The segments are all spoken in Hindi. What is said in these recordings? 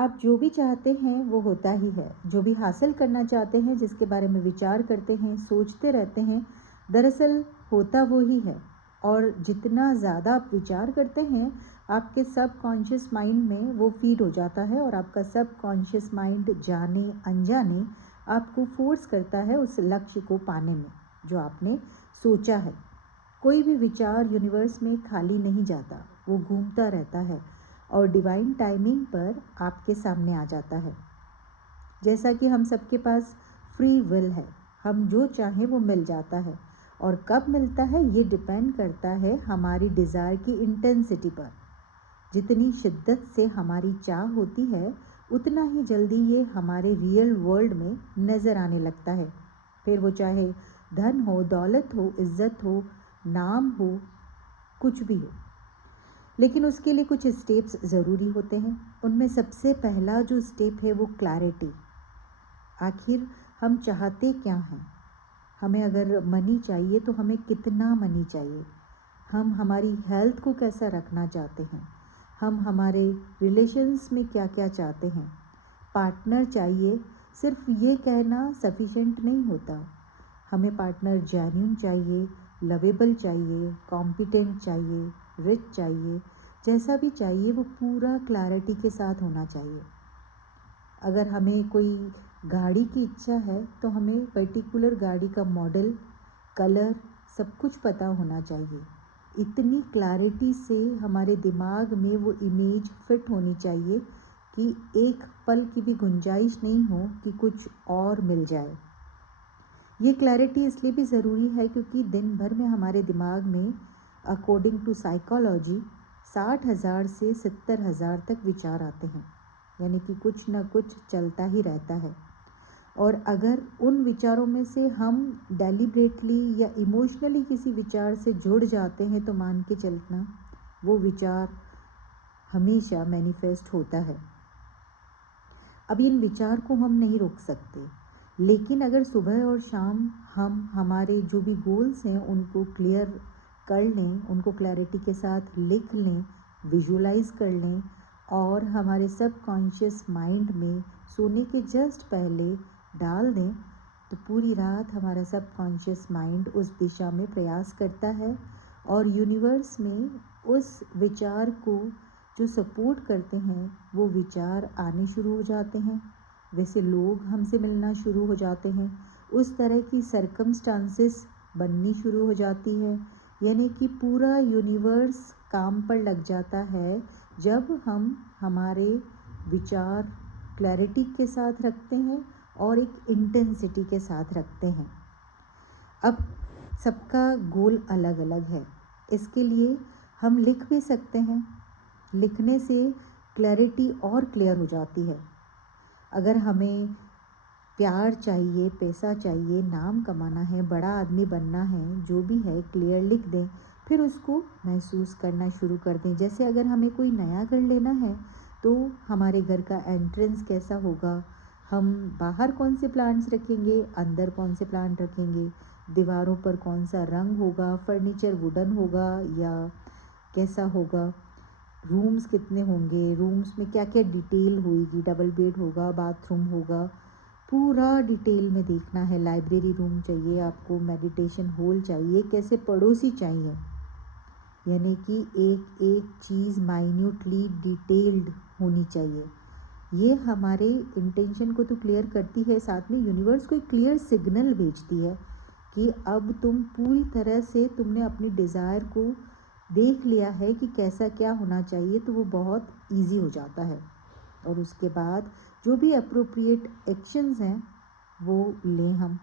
आप जो भी चाहते हैं वो होता ही है। जो भी हासिल करना चाहते हैं, जिसके बारे में विचार करते हैं, सोचते रहते हैं, दरअसल होता वो ही है। और जितना ज़्यादा आप विचार करते हैं, आपके सबकॉन्शियस माइंड में वो फीड हो जाता है और आपका सबकॉन्शियस माइंड जाने अनजाने आपको फोर्स करता है उस लक्ष्य को पाने में जो आपने सोचा है। कोई भी विचार यूनिवर्स में खाली नहीं जाता, वो घूमता रहता है और डिवाइन टाइमिंग पर आपके सामने आ जाता है। जैसा कि हम सबके पास फ्री विल है, हम जो चाहें वो मिल जाता है। और कब मिलता है ये डिपेंड करता है हमारी डिज़ायर की इंटेंसिटी पर। जितनी शिद्दत से हमारी चाह होती है, उतना ही जल्दी ये हमारे रियल वर्ल्ड में नज़र आने लगता है। फिर वो चाहे धन हो, दौलत हो, इज़्ज़त हो, नाम हो, कुछ भी हो। लेकिन उसके लिए कुछ स्टेप्स ज़रूरी होते हैं। उनमें सबसे पहला जो स्टेप है वो क्लैरिटी। आखिर हम चाहते क्या हैं? हमें अगर मनी चाहिए तो हमें कितना मनी चाहिए? हम हमारी हेल्थ को कैसा रखना चाहते हैं? हम हमारे रिलेशंस में क्या क्या चाहते हैं? पार्टनर चाहिए, सिर्फ ये कहना सफिशेंट नहीं होता। हमें पार्टनर जेन्युइन चाहिए, लवेबल चाहिए, कॉम्पिटेंट चाहिए, रिच चाहिए, जैसा भी चाहिए वो पूरा क्लैरिटी के साथ होना चाहिए। अगर हमें कोई गाड़ी की इच्छा है तो हमें पर्टिकुलर गाड़ी का मॉडल, कलर सब कुछ पता होना चाहिए। इतनी क्लैरिटी से हमारे दिमाग में वो इमेज फिट होनी चाहिए कि एक पल की भी गुंजाइश नहीं हो कि कुछ और मिल जाए। ये क्लैरिटी इसलिए भी ज़रूरी है क्योंकि दिन भर में हमारे दिमाग में अकॉर्डिंग टू साइकोलॉजी 60,000 से 70,000 तक विचार आते हैं, यानी कि कुछ ना कुछ चलता ही रहता है। और अगर उन विचारों में से हम डेलिब्रेटली या इमोशनली किसी विचार से जुड़ जाते हैं तो मान के चलना वो विचार हमेशा मैनिफेस्ट होता है। अब इन विचार को हम नहीं रोक सकते, लेकिन अगर सुबह और शाम हम हमारे जो भी गोल्स हैं उनको क्लियर कर लें, उनको क्लैरिटी के साथ लिख लें, विजुलाइज कर लें और हमारे सबकॉन्शियस माइंड में सोने के जस्ट पहले डाल दें, तो पूरी रात हमारा सबकॉन्शियस माइंड उस दिशा में प्रयास करता है और यूनिवर्स में उस विचार को जो सपोर्ट करते हैं वो विचार आने शुरू हो जाते हैं। वैसे लोग हमसे मिलना शुरू हो जाते हैं, उस तरह की सर्कमस्टांसेस बननी शुरू हो जाती है, यानी कि पूरा यूनिवर्स काम पर लग जाता है जब हम हमारे विचार क्लैरिटी के साथ रखते हैं और एक इंटेंसिटी के साथ रखते हैं। अब सबका गोल अलग अलग है, इसके लिए हम लिख भी सकते हैं। लिखने से क्लैरिटी और क्लियर हो जाती है। अगर हमें प्यार चाहिए, पैसा चाहिए, नाम कमाना है, बड़ा आदमी बनना है, जो भी है क्लियर लिख दें, फिर उसको महसूस करना शुरू कर दें। जैसे अगर हमें कोई नया घर लेना है तो हमारे घर का एंट्रेंस कैसा होगा, हम बाहर कौन से प्लांट्स रखेंगे, अंदर कौन से प्लांट रखेंगे, दीवारों पर कौन सा रंग होगा, फर्नीचर वुडन होगा या कैसा होगा, रूम्स कितने होंगे, रूम्स में क्या क्या डिटेल होगी, डबल बेड होगा, बाथरूम होगा, पूरा डिटेल में देखना है। लाइब्रेरी रूम चाहिए आपको, मेडिटेशन हॉल चाहिए, कैसे पड़ोसी चाहिए, यानी कि एक एक चीज़ माइन्यूटली डिटेल्ड होनी चाहिए। ये हमारे इंटेंशन को तो क्लियर करती है, साथ में यूनिवर्स को एक क्लियर सिग्नल भेजती है कि अब तुम पूरी तरह से तुमने अपनी डिज़ायर को देख लिया है कि कैसा क्या होना चाहिए, तो वो बहुत इजी हो जाता है। और उसके बाद जो भी अप्रोप्रिएट एक्शंस हैं वो लें हम।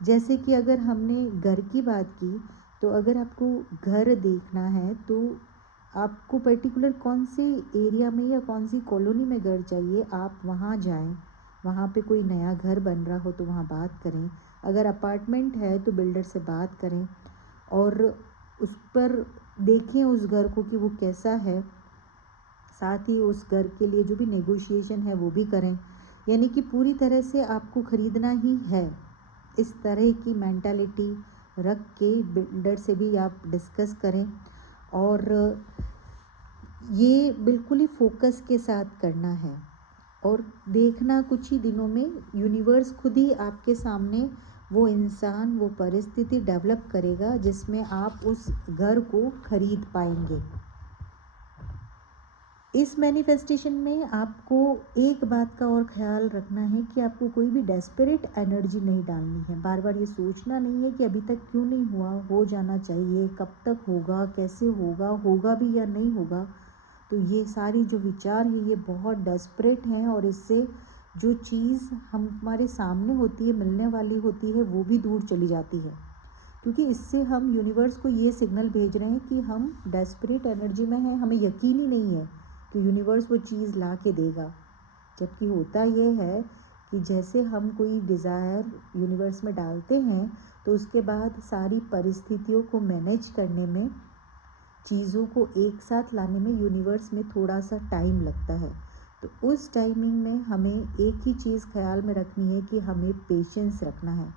जैसे कि अगर हमने घर की बात की, तो अगर आपको घर देखना है तो आपको पर्टिकुलर कौन से एरिया में या कौन सी कॉलोनी में घर चाहिए, आप वहाँ जाएं। वहाँ पे कोई नया घर बन रहा हो तो वहाँ बात करें, अगर अपार्टमेंट है तो बिल्डर से बात करें और उस पर देखें उस घर को कि वो कैसा है। साथ ही उस घर के लिए जो भी नेगोशिएशन है वो भी करें, यानी कि पूरी तरह से आपको ख़रीदना ही है। इस तरह की मेंटालिटी रख के बिल्डर से भी आप डिस्कस करें और ये बिल्कुल ही फोकस के साथ करना है। और देखना कुछ ही दिनों में यूनिवर्स खुद ही आपके सामने वो इंसान, वो परिस्थिति डेवलप करेगा जिसमें आप उस घर को खरीद पाएंगे। इस मैनिफेस्टेशन में आपको एक बात का और ख्याल रखना है कि आपको कोई भी डेस्परेट एनर्जी नहीं डालनी है। बार बार ये सोचना नहीं है कि अभी तक क्यों नहीं हुआ, हो जाना चाहिए, कब तक होगा, कैसे होगा, होगा भी या नहीं होगा। तो ये सारी जो विचार है ये बहुत डेस्परेट हैं और इससे जो चीज़ हमारे सामने होती है, मिलने वाली होती है, वो भी दूर चली जाती है। क्योंकि इससे हम यूनिवर्स को ये सिग्नल भेज रहे हैं कि हम डेस्परेट एनर्जी में हैं, हमें यकीन ही नहीं है कि यूनिवर्स वो चीज़ ला के देगा। जबकि होता ये है कि जैसे हम कोई डिज़ायर यूनिवर्स में डालते हैं तो उसके बाद सारी परिस्थितियों को मैनेज करने में, चीज़ों को एक साथ लाने में यूनिवर्स में थोड़ा सा टाइम लगता है। तो उस टाइमिंग में हमें एक ही चीज़ ख्याल में रखनी है कि हमें पेशेंस रखना है।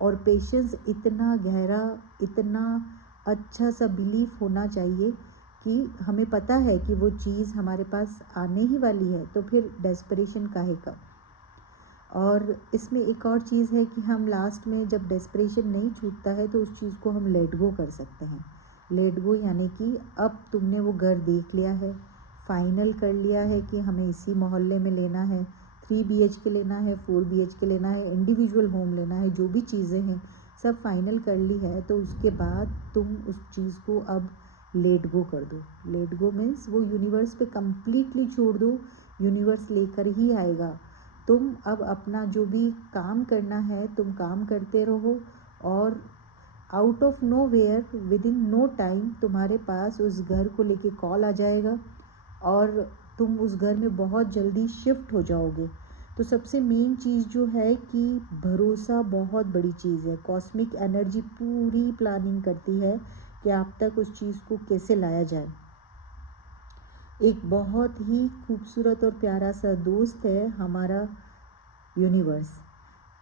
और पेशेंस इतना गहरा, इतना अच्छा सा बिलीफ होना चाहिए कि हमें पता है कि वो चीज़ हमारे पास आने ही वाली है, तो फिर डेस्परेशन काहे का। और इसमें एक और चीज़ है कि हम लास्ट में जब डेस्परेशन नहीं छूटता है तो उस चीज़ को हम लेट गो कर सकते हैं। लेट गो यानी कि अब तुमने वो घर देख लिया है, फाइनल कर लिया है कि हमें इसी मोहल्ले में लेना है, 3 BHK लेना है, 4 BHK लेना है, इंडिविजुअल होम लेना है, जो भी चीज़ें हैं सब फाइनल कर ली है। तो उसके बाद तुम उस चीज़ को अब लेट गो कर दो। लेट गो मीन्स वो यूनिवर्स पे कंप्लीटली छोड़ दो, यूनिवर्स लेकर ही आएगा। तुम अब अपना जो भी काम करना है तुम काम करते रहो और out of nowhere, within no time तुम्हारे पास उस घर को लेके कॉल आ जाएगा और तुम उस घर में बहुत जल्दी शिफ्ट हो जाओगे। तो सबसे मेन चीज़ जो है कि भरोसा बहुत बड़ी चीज़ है। कॉस्मिक एनर्जी पूरी प्लानिंग करती है कि आप तक उस चीज़ को कैसे लाया जाए। एक बहुत ही खूबसूरत और प्यारा सा दोस्त है हमारा यूनिवर्स।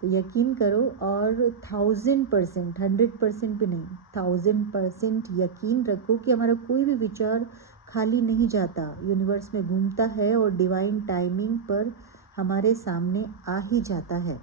तो यकीन करो और 1000%, 100% भी नहीं, 1000% यकीन रखो कि हमारा कोई भी विचार खाली नहीं जाता, यूनिवर्स में घूमता है और डिवाइन टाइमिंग पर हमारे सामने आ ही जाता है।